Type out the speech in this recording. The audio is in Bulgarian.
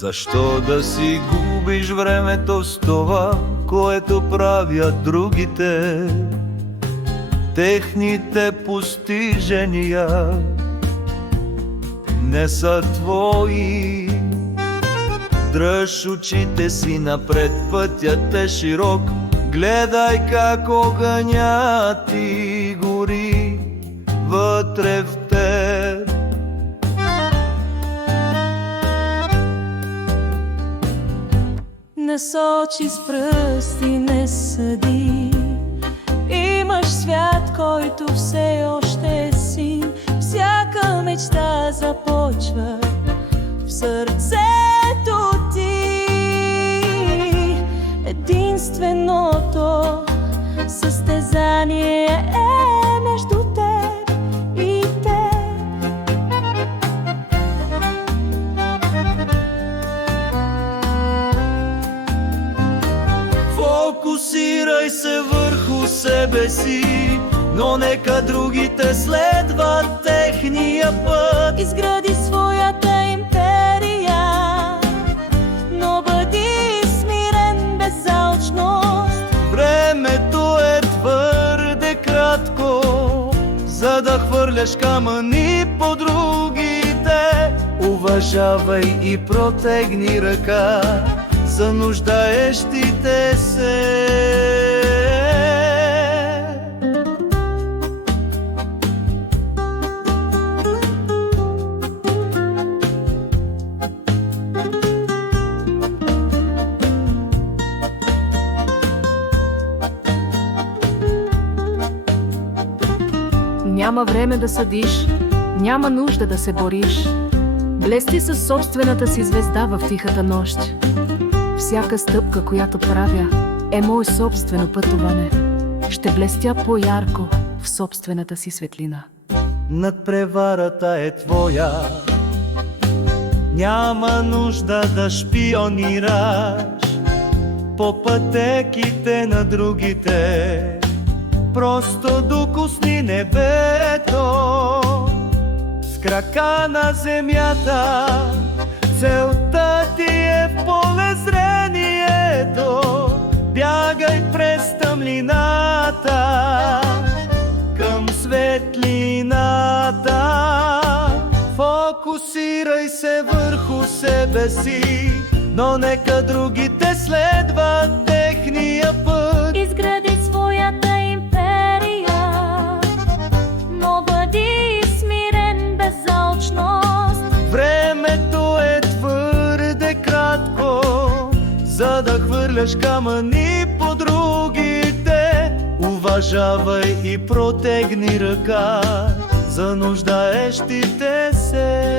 Защо да си губиш времето с това, което правят другите? Техните постижения не са твои. Дръж очите си напред, пътят е широк. Гледай как огънят ти гори вътре в теб. Не сочи с пръсти, не съди. Имаш свят, който все още си. Всяка мечта започва в сърцето ти. Единственото състезание е между теб и теб. Фокусирай се върху себе си, но нека другите следват техния път. Изгради своята империя, но бъди смирен без алчност. Времето е твърде кратко, за да хвърляш камъни по другите. Уважавай и протегни ръка за нуждаещите се. Няма време да съдиш, няма нужда да се бориш. Блести със собствената си звезда в тихата нощ. Всяка стъпка, която правя, е мое собствено пътуване. Ще блестя по-ярко в собствената си светлина. Надпреварата е твоя, няма нужда да шпионираш по пътеките на другите. Просто докосни небето с крака на земята. Целта ти е в полезрението. Бягай през тъмнината към светлината. Фокусирай се върху себе си, но нека другите следват техния път. Изгради своята империя, но бъди смирен без алчност. Времето е твърде кратко, за да хвърляш камъни по другите. Уважавай и протегни ръка за нуждаещите се.